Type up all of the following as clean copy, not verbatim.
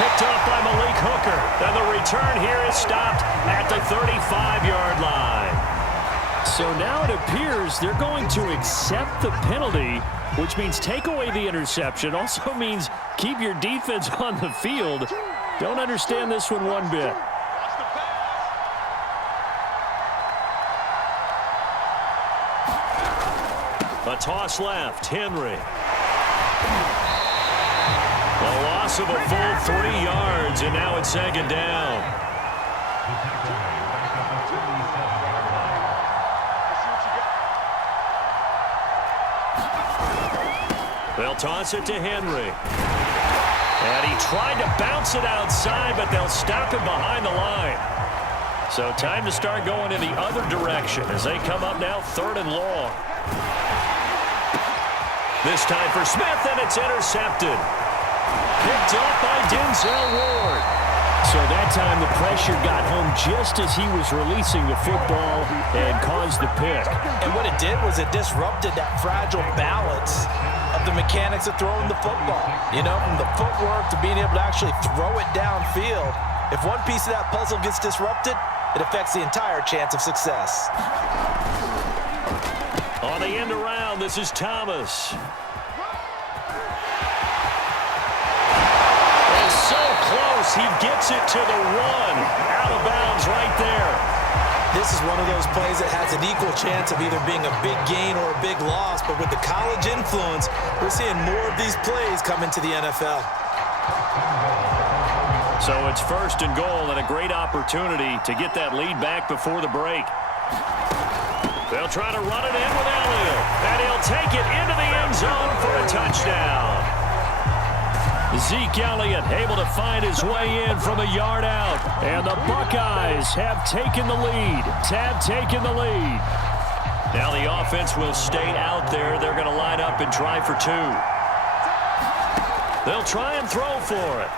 Picked up by Malik Hooker. And the return here is stopped at the 35-yard line. So now it appears they're going to accept the penalty, which means take away the interception. Also means keep your defense on the field. Don't understand this one bit. A toss left. Henry. A loss of a full 3 yards, and now it's second down. They'll toss it to Henry. And he tried to bounce it outside, but they'll stop him behind the line. So time to start going in the other direction as they come up now 3rd and long. This time for Smith, and it's intercepted. Picked up by Denzel Ward. So that time the pressure got home just as he was releasing the football and caused the pick. And what it did was it disrupted that fragile balance of the mechanics of throwing the football. You know, from the footwork to being able to actually throw it downfield. If one piece of that puzzle gets disrupted, it affects the entire chance of success. On the end around, this is Thomas. And so close, he gets it to the 1. Out of bounds right there. This is one of those plays that has an equal chance of either being a big gain or a big loss, but with the college influence, we're seeing more of these plays come into the NFL. So it's 1st and goal and a great opportunity to get that lead back before the break. They'll try to run it in with Elliott, and he'll take it into the end zone for a touchdown. Zeke Elliott able to find his way in from a yard out. And the Buckeyes have taken the lead. Now the offense will stay out there. They're going to line up and try for 2. They'll try and throw for it.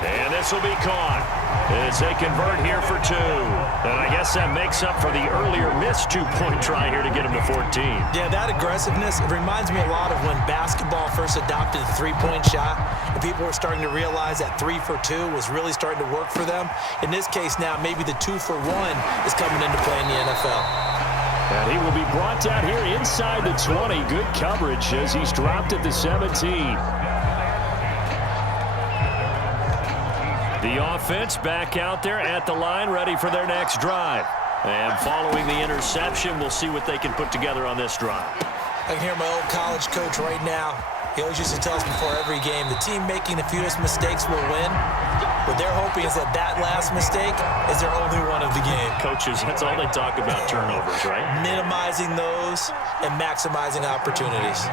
And this will be caught as they convert here for 2. And I guess that makes up for the earlier missed 2-point try here to get them to 14. Yeah, that aggressiveness, it reminds me a lot of when basketball first adopted the 3-point shot, and people were starting to realize that 3 for 2 was really starting to work for them. In this case now, maybe the 2 for 1 is coming into play in the NFL. And he will be brought down here inside the 20. Good coverage as he's dropped at the 17. The offense back out there at the line, ready for their next drive. And following the interception, we'll see what they can put together on this drive. I can hear my old college coach right now. He always used to tell us before every game, the team making the fewest mistakes will win. What they're hoping is that last mistake is their only one of the game. Coaches, that's all they talk about, turnovers, right? Minimizing those and maximizing opportunities.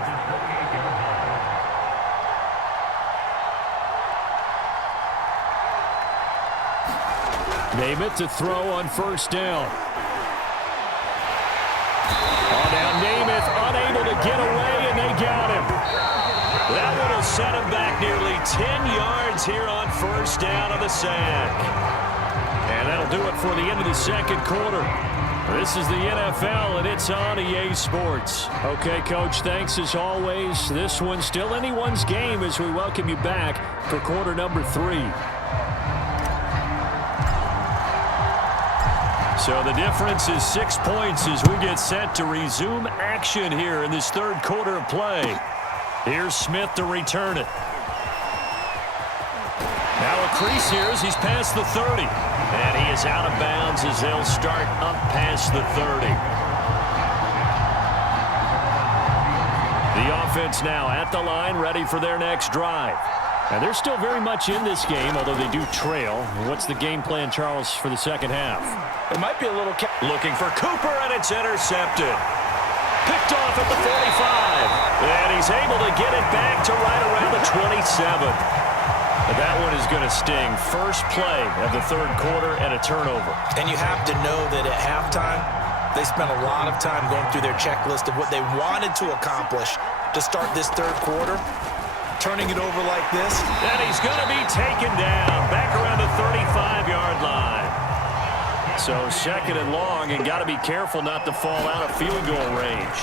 Namath to throw on 1st down. Oh, now Namath unable to get away, and they got him. That one will set him back nearly 10 yards here on 1st down of the sack. And that'll do it for the end of the 2nd quarter. This is the NFL, and it's on EA Sports. Okay, Coach, thanks as always. This one's still anyone's game as we welcome you back for quarter number 3. So the difference is 6 points as we get set to resume action here in this 3rd quarter of play. Here's Smith to return it. Now a crease here as he's past the 30. And he is out of bounds as they'll start up past the 30. The offense now at the line, ready for their next drive. And they're still very much in this game, although they do trail. What's the game plan, Charles, for the 2nd half? It might be a little... Looking for Cooper, and it's intercepted. Picked off at the 45. And he's able to get it back to right around the 27. That one is going to sting. First play of the 3rd quarter and a turnover. And you have to know that at halftime, they spent a lot of time going through their checklist of what they wanted to accomplish to start this 3rd quarter. Turning it over like this. And he's going to be taken down back around the 35-yard line. So 2nd and long, and got to be careful not to fall out of field goal range.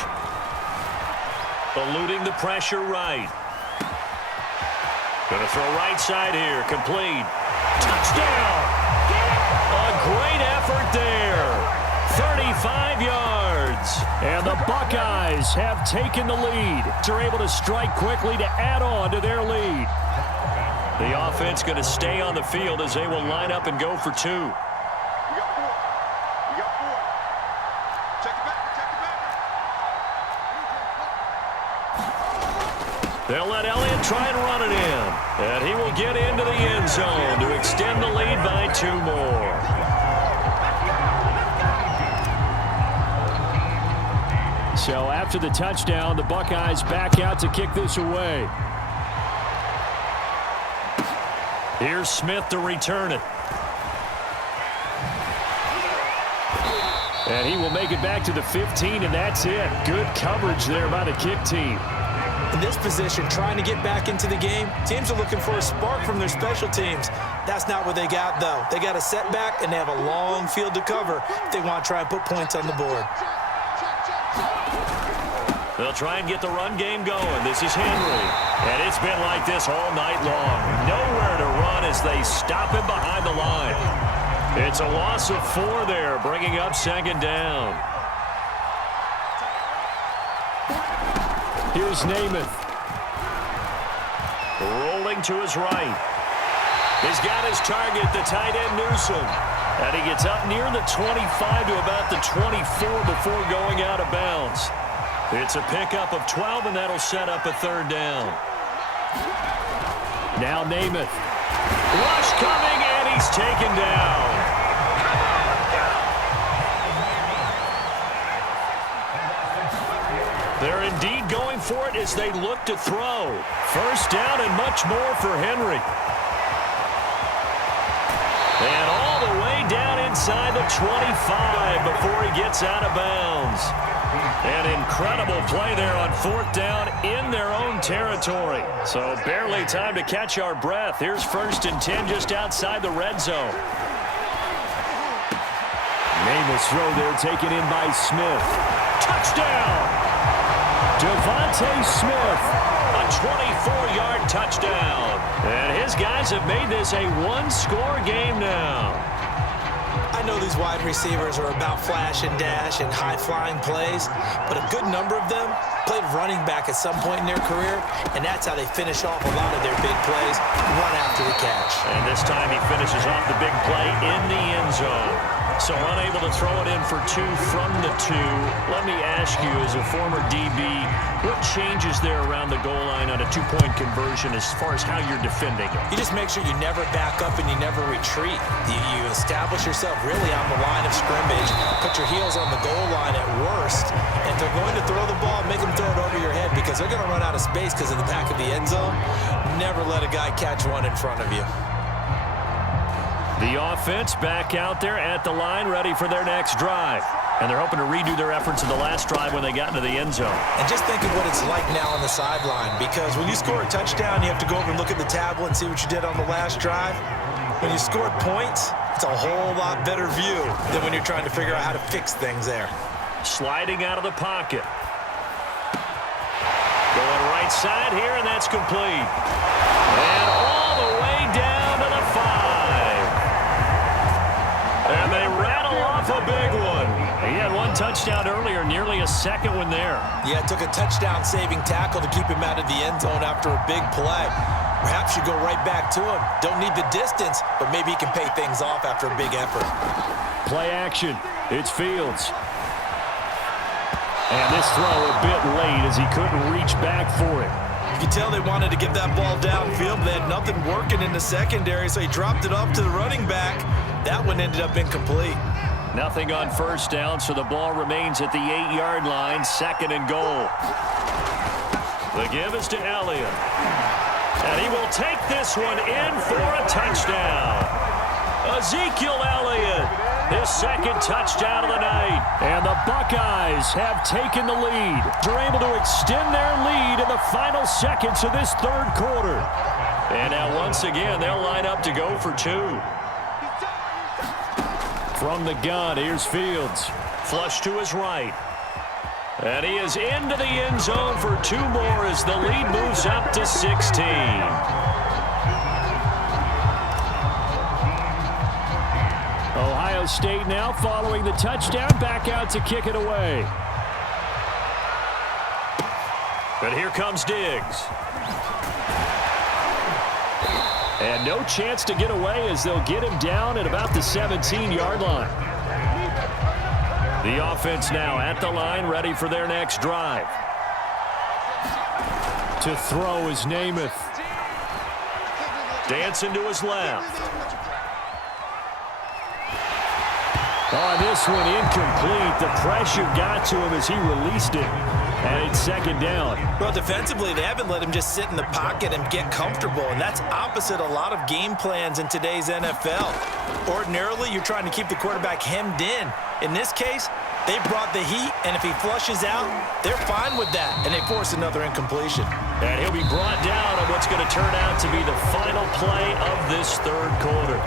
Eluding the pressure right. Going to throw right side here. Complete. Touchdown! A great effort there. 35 yards. And the Buckeyes have taken the lead. They're able to strike quickly to add on to their lead. The offense going to stay on the field as they will line up and go for two. They'll let Elliott try and run it in. And he will get into the end zone to extend the lead by 2 more. So after the touchdown, the Buckeyes back out to kick this away. Here's Smith to return it. And he will make it back to the 15, and that's it. Good coverage there by the kick team. In this position, trying to get back into the game, teams are looking for a spark from their special teams. That's not what they got, though. They got a setback, and they have a long field to cover if they want to try and put points on the board. They'll try and get the run game going. This is Henry. And it's been like this all night long. Nowhere to run as they stop him behind the line. It's a loss of 4 there, bringing up 2nd down. Here's Namath. Rolling to his right. He's got his target, the tight end Newsome. And he gets up near the 25 to about the 24 before going out of bounds. It's a pickup of 12, and that'll set up a 3rd down. Now Namath. Rush coming, and he's taken down. They're indeed going for it as they look to throw. 1st down and much more for Henry. And all the way down inside the 25 before he gets out of bounds. An incredible play there on 4th down in their own territory. So barely time to catch our breath. Here's 1st and 10 just outside the red zone. Namath's throw there taken in by Smith. Touchdown! Devontae Smith, a 24-yard touchdown. And his guys have made this a 1-score game now. I know these wide receivers are about flash and dash and high-flying plays, but a good number of them played running back at some point in their career, and that's how they finish off a lot of their big plays, run after the catch. And this time he finishes off the big play in the end zone. So unable to throw it in for 2 from the 2. Let me ask you, as a former DB, what changes there around the goal line on a 2-point conversion as far as how you're defending it? You just make sure you never back up and you never retreat. You establish yourself really on the line of scrimmage, put your heels on the goal line at worst, and if they're going to throw the ball, make them throw it over your head because they're going to run out of space because of the back of the end zone. Never let a guy catch one in front of you. The offense back out there at the line, ready for their next drive. And they're hoping to redo their efforts in the last drive when they got into the end zone. And just think of what it's like now on the sideline, because when you score a touchdown, you have to go over and look at the tablet and see what you did on the last drive. When you scored points, it's a whole lot better view than when you're trying to figure out how to fix things there. Sliding out of the pocket. Going right side here, and that's complete. And all the way down to the 5. And they rattle off a big one. He had 1 touchdown earlier, nearly a 2nd one there. Yeah, it took a touchdown-saving tackle to keep him out of the end zone after a big play. Perhaps you go right back to him. Don't need the distance, but maybe he can pay things off after a big effort. Play action. It's Fields. And this throw a bit late as he couldn't reach back for it. You can tell they wanted to get that ball downfield. They had nothing working in the secondary, so he dropped it off to the running back. That one ended up incomplete. Nothing on 1st down, so the ball remains at the 8-yard line, 2nd and goal. The give is to Elliott. And he will take this one in for a touchdown. Ezekiel Elliott, his 2nd touchdown of the night. And the Buckeyes have taken the lead. They're able to extend their lead in the final seconds of this 3rd quarter. And now once again, they'll line up to go for 2. From the gun, here's Fields. Flush to his right. And he is into the end zone for 2 more as the lead moves up to 16. Iowa State now following the touchdown, back out to kick it away. But here comes Diggs. And no chance to get away as they'll get him down at about the 17-yard line. The offense now at the line, ready for their next drive. To throw is Namath. Dancing to his left. On this one, incomplete. The pressure got to him as he released it. And it's second down. Well, defensively, they haven't let him just sit in the pocket and get comfortable, and that's opposite a lot of game plans in today's NFL. Ordinarily, you're trying to keep the quarterback hemmed in. In this case, they brought the heat, and if he flushes out, they're fine with that, and they force another incompletion. And he'll be brought down on what's going to turn out to be the final play of this third quarter.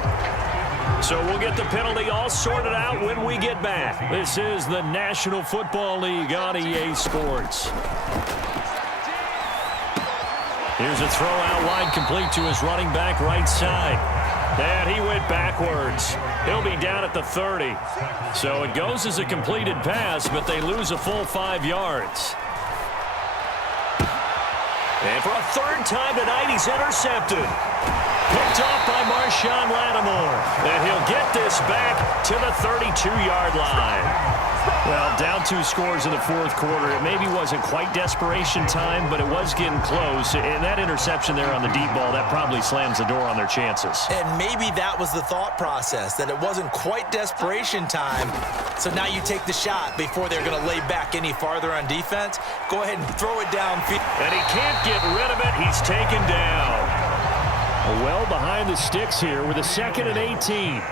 So we'll get the penalty all sorted out when we get back. This is the National Football League on EA Sports. Here's a throw out wide, complete to his running back right side. And he went backwards. He'll be down at the 30. So it goes as a completed pass, but they lose a full 5 yards. And for a third time tonight, he's intercepted. Picked off by Marshawn Lattimore. And he'll get this back to the 32-yard line. Well, down 2 scores in the fourth quarter. It maybe wasn't quite desperation time, but it was getting close. And that interception there on the deep ball, that probably slams the door on their chances. And maybe that was the thought process, that it wasn't quite desperation time. So now you take the shot before they're going to lay back any farther on defense. Go ahead and throw it downfield. And he can't get rid of it. He's taken down. Well behind the sticks here with a 2nd and 18.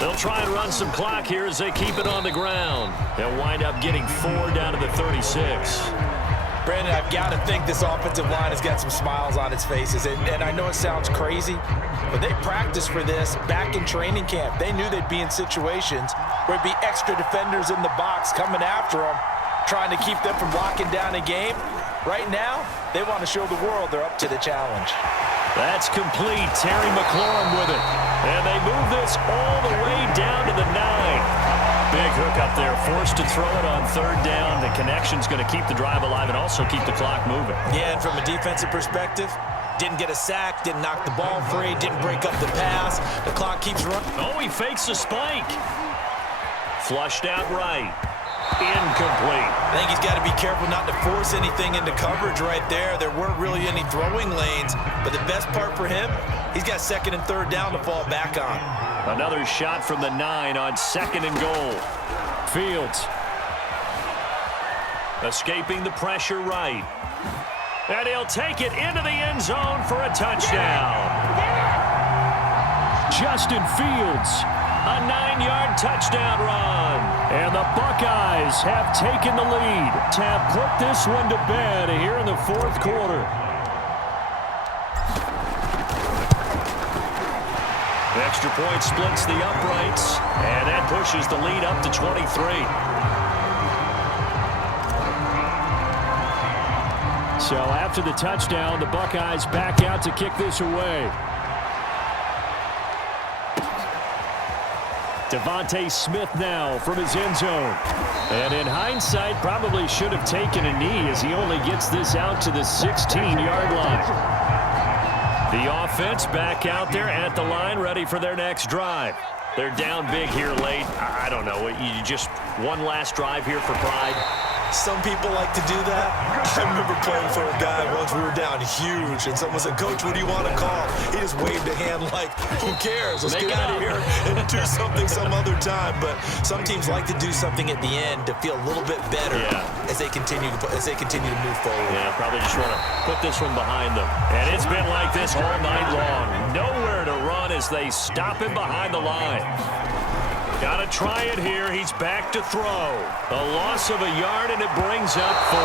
They'll try and run some clock here as they keep it on the ground. They'll wind up getting 4 down to the 36. Brandon, I've got to think this offensive line has got some smiles on its faces. And I know it sounds crazy, but they practiced for this back in training camp. They knew they'd be in situations where it'd be extra defenders in the box coming after them, trying to keep them from locking down a game. Right now, they want to show the world they're up to the challenge. That's complete. Terry McLaurin with it. And they move this all the way down to the 9. Big hook up there, forced to throw it on 3rd down. The connection's going to keep the drive alive and also keep the clock moving. Yeah, and from a defensive perspective, didn't get a sack, didn't knock the ball free, didn't break up the pass. The clock keeps running. Oh, he fakes a spike. Flushed out right. Incomplete. I think he's got to be careful not to force anything into coverage right there. There weren't really any throwing lanes, but the best part for him, he's got 2nd and 3rd down to fall back on. Another shot from the 9 on 2nd and goal. Fields. Escaping the pressure right. And he'll take it into the end zone for a touchdown. Justin Fields. A 9-yard touchdown run. And the Buckeyes have taken the lead to have put this one to bed here in the fourth quarter. The extra point splits the uprights, and that pushes the lead up to 23. So after the touchdown, the Buckeyes back out to kick this away. Devontae Smith now from his end zone. And in hindsight, probably should have taken a knee as he only gets this out to the 16-yard line. The offense back out there at the line, ready for their next drive. They're down big here late. I don't know. You just one last drive here for pride. Some people like to do that. I remember playing for a guy once. We were down huge, and someone said, "Coach, what do you want to call?" He just waved a hand like, "Who cares? Let's get out of here and do something some other time." But some teams like to do something at the end to feel a little bit better as they continue to move forward. Yeah, probably just want to put this one behind them. And it's been like this all night long. Nowhere to run as they stop him behind the line. Got to try it here. He's back to throw. A loss of a yard, and it brings up 4.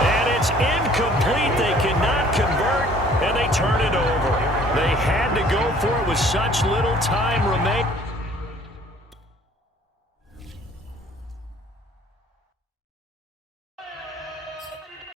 And it's incomplete. They cannot convert, and they turn it over. They had to go for it with such little time remaining.